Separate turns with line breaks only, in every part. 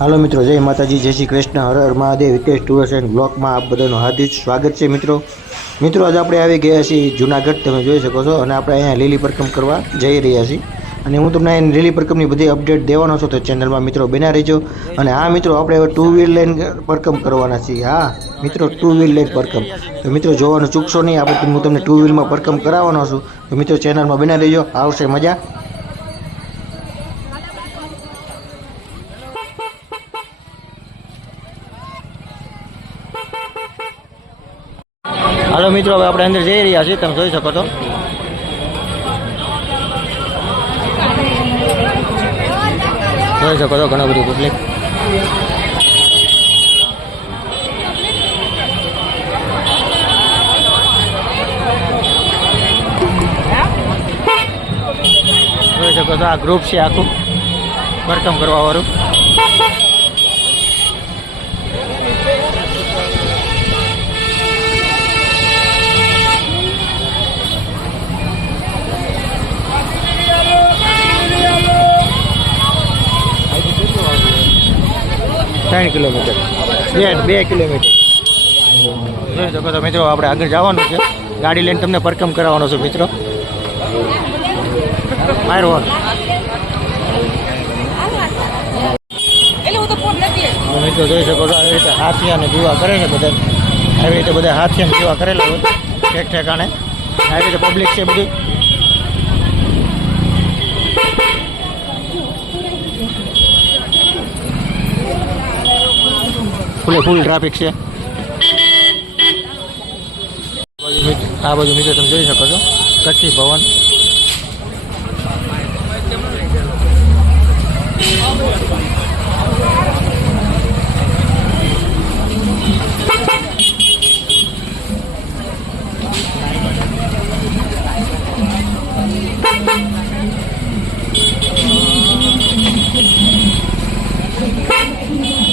હાલો મિત્રો, જય માતાજી, જય શ્રી કૃષ્ણ. હર હર મહાદેવ વિકેશ ટુરસ એન્ડ બ્લોકમાં આપ બધાનું હાર્દિક સ્વાગત છે મિત્રો. મિત્રો, આજે આપણે આવી ગયા છીએ જુનાગઢ, તમે જોઈ શકો છો. અને આપણે અહીંયા લીલી પરકમ કરવા જઈ રહ્યા છીએ. અને હું તમને અહીં લીલી પરકમની બધી અપડેટ દેવાનો છું. તો ચેનલમાં મિત્રો બના રહેજો. અને હા મિત્રો, આપણે હવે ટુ વ્હીલ લઈને પરકમ કરવાના છીએ. હા, મિત્રો ટુ વ્હીલ લઈને પરકમ. તો મિત્રો, જોવાનું ચૂકશો નહીં. આપણે હું તમને ટુ વ્હીલમાં પરકમ કરાવવાનો છું. તો મિત્રો ચેનલમાં બના રહેજો. આવશે મજા. હાલો મિત્રો, હવે આપણે અંદર જઈ રહ્યા છીએ. તમે જોઈ શકો છો. જોઈ શકો છો ઘણું બધું પબ્લિક જોઈ શકો છો, આ ગ્રુપ છે આખું. પરકમ કરવા વાળું ત્રણ કિલોમીટર. બે બે કિલોમીટર. જોઈ શકો તો મિત્રો આપણે આગળ જવાનું છે. ગાડી લઈને તમને પરકમ કરાવવાનો છું મિત્રો.
ફોન નથી
મિત્રો જોઈ શકો છો આવી રીતે હાથિયા અને દીવા કરે છે બધા. આવી રીતે બધા હાથિયાને દીવા કરેલા હોય ઠેક ઠેકાણે. આવી રીતે પબ્લિક છે બધું. ફૂલે ફૂલ ટ્રાફિક છે. આ બાજુ મિત્ર તમે જોઈ શકો છો. કચ્છી ભવન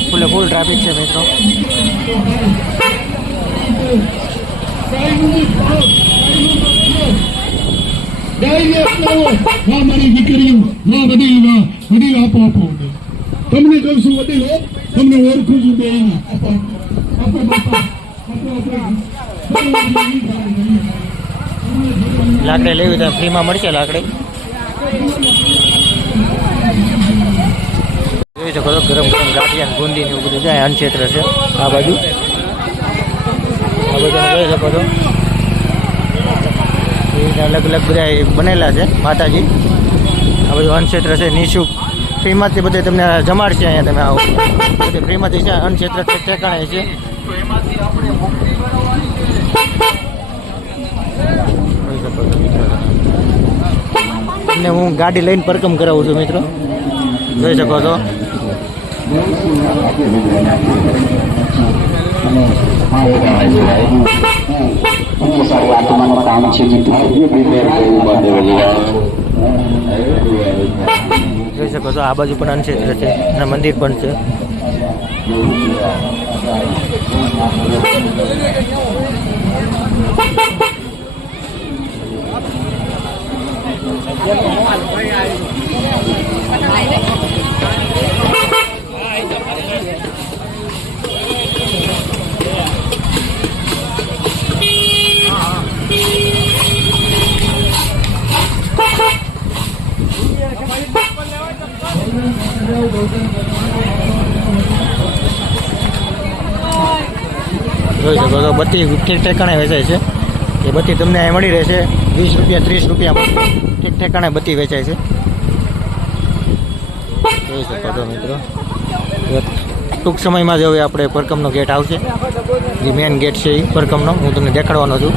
ફૂલે ફૂલ ટ્રાફિક છે મિત્રો
ડાયરી અપનાવો વાહ મારી દીકરીઓ વાહ વડીલ વડીલ આપો આપો તમને કહું છું વડીલો તમને ઓળખું છું બે
લાકડી લેવી તો ફ્રીમાં મળશે લાકડી જોઈ શકો છો ગરમ ગરમ ગાંઠિયા ગુંદી એવું બધું જાય અનક્ષેત્ર છે. આ બાજુ? આ બધું જોઈ શકો છો અલગ અલગ બધા બનેલા છે, માતાજી. આ બધું અનક્ષેત્ર છે નિઃશુલ્ક ફ્રીમાંથી બધે તમને જમાડશે અહીંયા તમે આવો. બધે ફ્રીમાંથી છે અનક્ષેત્ર ઠેક ઠેકાણે છે. છો તમને હું ગાડી લઈને પરકમ કરાવું છું, મિત્રો. જોઈ શકો છો. જોઈ શકો છો આ બાજુ પણ અનક્ષેત્ર છે અને મંદિર પણ છે જોઈ શકો છો. બત્તી ઠીક ઠેકાણે વેચાય છે. એ બત્તી તમને અહીં મળી રહેશે. વીસ રૂપિયા, ત્રીસ રૂપિયામાં ઠીક ઠેકાણે બત્તી વેચાય છે. જોઈ શકો છો મિત્રો. ટૂંક સમયમાં જ હવે આપણે પરકમનો ગેટ આવશે. જે મેઇન ગેટ છે એ પરકમનો. હું તમને દેખાડવાનો છું.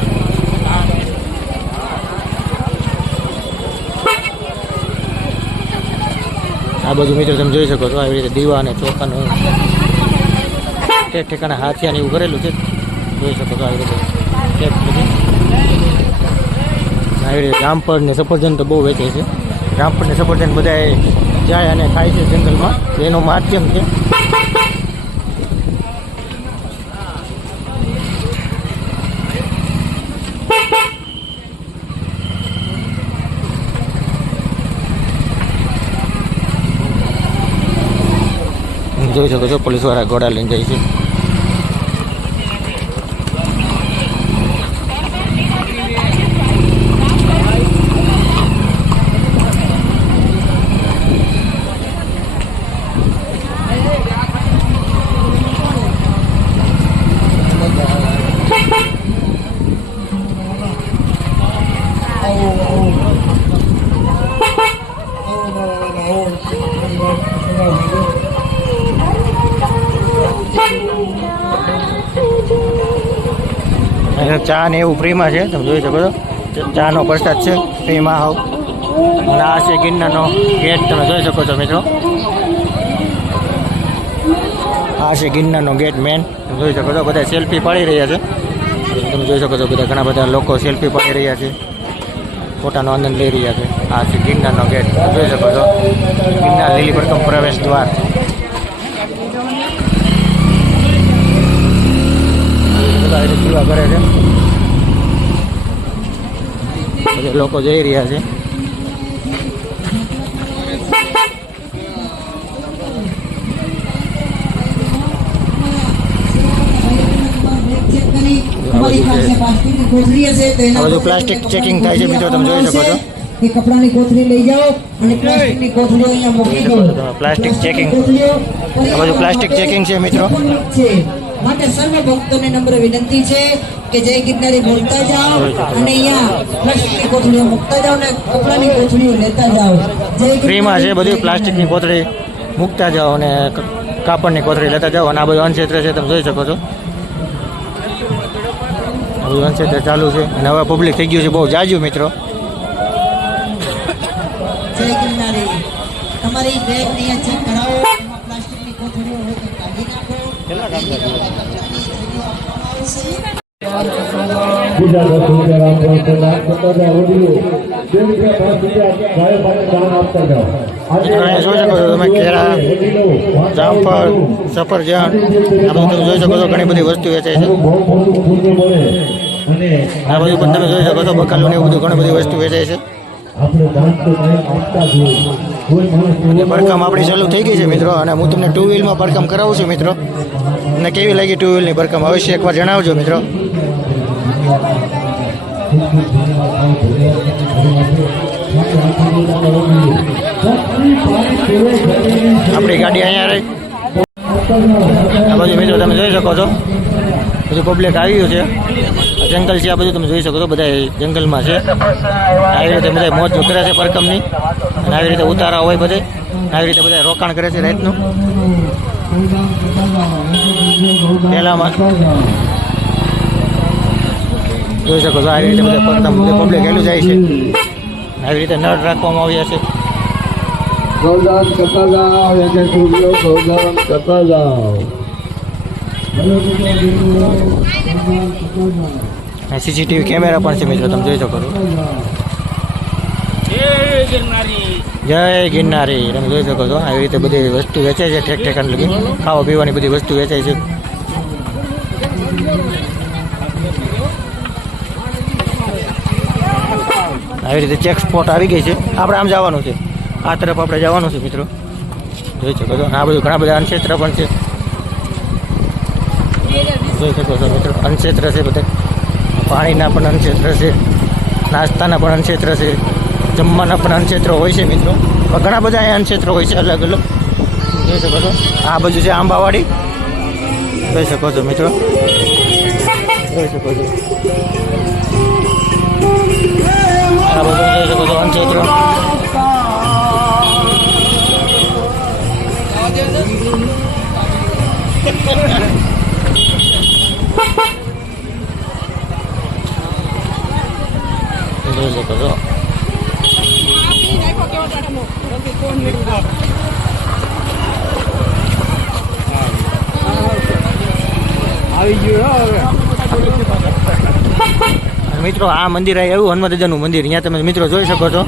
આ બધું મિત્રો તમે જોઈ શકો છો. આવી રીતે દીવા અને ચોખાનું ઠેક ઠેકાણે હાથિયા ને એવું કરેલું છે. જોઈ શકો છો આવી રીતે આવી ને સફરજન તો બહુ વેચે છે. રામપળ ને સફરજન બધા જાય અને ખાય છે જંગલમાં. એનું માધ્યમ છે. જોઈ શકો છો પોલીસવાળા ઘોડા લઈને જાય છે. ચા ને એવું ફ્રીમાં છે. તમે જોઈ શકો છો. ચાનો પ્રસાદ છે. ફ્રીમાં હાવ અને આ છે ગિરનારનો ગેટ તમે જોઈ શકો છો મિત્રો. આ છે ગિરનારનો ગેટ મેન તમે જોઈ શકો છો. બધા સેલ્ફી પાડી રહ્યા છે. તમે જોઈ શકો છો બધા ઘણા બધા લોકો સેલ્ફી પાડી રહ્યા છે. ફોટાનો આનંદ લઈ રહ્યા છે. આ છે ગિરનારનો ગેટ તમે જોઈ શકો છો. ગિરનાર લીલી પ્રથમ પ્રવેશ દ્વાર. બધા કરે છે. બધા લોકો જઈ રહ્યા છે
અમારી પાસે પ્લાસ્ટિકની કોથળી હશે તો એના
આ બધું
પર
પ્લાસ્ટિક checking થાય છે મિત્રો, તમે જોઈ શકો છો.
એ કપડાની કોથળી લઈ જાઓ અને પ્લાસ્ટિકની કોથળીઓ અહીંયા મૂકી દો
તમે પ્લાસ્ટિક checking.
કોથળીઓ
આ બધું પ્લાસ્ટિક checking છે મિત્રો
છે માટે સર્વ ભક્તોને નમ્ર વિનંતી છે કે જય ગિરનારી બોલતા જાઓ અને અહીંયા પ્લાસ્ટિકની કોથળીઓ મૂકતા જાઓ અને કપડાની કોથળીઓ લેતા જાઓ. જય
ફ્રીમાં છે બધી પ્લાસ્ટિકની કોથળી મૂકતા જાઓ અને કાપડની કોથળી લેતા જાઓ અને આ બધું અનક્ષેત્ર છે તમે જોઈ શકો છો. બધું અનક્ષેત્ર ચાલુ છે અને હવે પબ્લિક થઈ ગયું છે બહુ જાજુ મિત્રો.
જય ગિરનારી. તમારી બેગ અહીંયા ચેક કરાવો પ્લાસ્ટિકની કોથળીઓ હોય તો કાઢી નાખો.
અહીંયા જોઈ શકો છો તમે કેળા જામફળ સફરજન આ બધું તમે જોઈ શકો છો ઘણી બધી વસ્તુ વેચાય છે. આ બધું પણ જોઈ શકો છો બકાલું બધું ઘણી બધી વસ્તુ વેચાય છે અને પડકામ આપણી ચાલુ થઈ ગઈ છે, મિત્રો. અને હું તમને ટુ વ્હીલમાં ભરકામ કરાવું છું, મિત્રો. અને કેવી લાગી ટુ વ્હીલની ભરકામ અવશ્ય એકવાર જણાવજો, મિત્રો. આપણી ગાડી અહીંયા રહી. આ બધું મિત્રો, તમે જોઈ શકો છો. બધું પબ્લિક આવી ગયું છે. જંગલ છે, આ બધું તમે જોઈ શકો છો બધા જંગલમાં છે. આવી રીતે બધા મોજ કરે છે પરકમની. અને આવી રીતે ઉતારા હોય બધે. આવી રીતે બધા રોકાણ કરે છે રાતનું. પહેલામાં. જોઈ શકો છો, આવી રીતે બધા પરકમ પબ્લિક હેલું જાય છે. આવી રીતે નળ રાખવામાં આવ્યા છે.
ગૌદાન કરતા જાઓ એક જાઓ.
સીસીટીવી કેમેરા પણ છે મિત્રો તમે જોઈ શકો છો. જય ગિરનારી. તમે જોઈ શકો છો. આવી રીતે બધી વસ્તુ વેચાય છે ઠેક ઠેકાણ લગી. ખાવા પીવાની બધી વસ્તુ વેચાય છે. આવી રીતે ચેક સ્પોટ આવી ગઈ છે. આપણે આમ જવાનું છે. આ તરફ આપણે જવાનું છે મિત્રો. જોઈ શકો છો. આ બધું ઘણા બધા અનક્ષેત્ર પણ છે. જોઈ શકો છો મિત્રો. અનક્ષેત્ર છે બધા. પાણીના પણ અન્નક્ષેત્ર છે, નાસ્તાના પણ અન્નક્ષેત્ર છે, જમવાના પણ અનક્ષેત્ર હોય છે મિત્રો. ઘણા બધા અહીંયા અનક્ષેત્ર હોય છે અલગ અલગ. જોઈ શકો છો. આ બાજુ છે આંબાવાડી. જોઈ શકો છો મિત્રો. જોઈ શકો છો. મિત્રો, આ મંદિર એવું હનુમાન મંદિર. અહીંયા તમે મિત્રો જોઈ શકો છો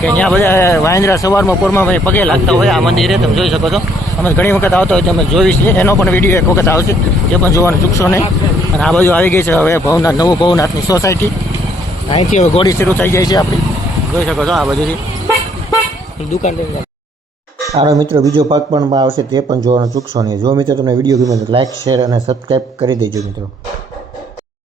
કે ત્યાં બધા વાંદરા સવારમાં પોરમાં પગે લાગતા હોય આ મંદિરે તમે જોઈ શકો છો. અમે ઘણી વખત આવતા હોય તમે જોઈ છે એનો પણ વીડિયો એક વખત આવશે, જે પણ જોવાનું ચૂકશો નહીં. અને આ બાજુ આવી ગઈ છે હવે ભવનાથ, નવું ભવનાથની સોસાયટી અહીંથી હવે ગોળી શરૂ થઈ જાય છે આપણી. જોઈ શકો છો આ બાજુથી. દુકાન આનો મિત્રો બીજો ભાગ પણ આવશે, તે પણ જોવાનું ચૂકશો નહીં. જો મિત્રો તમને વીડિયો ગમે તો લાઇક શેર અને સબસ્ક્રાઈબ કરી દેજો મિત્રો.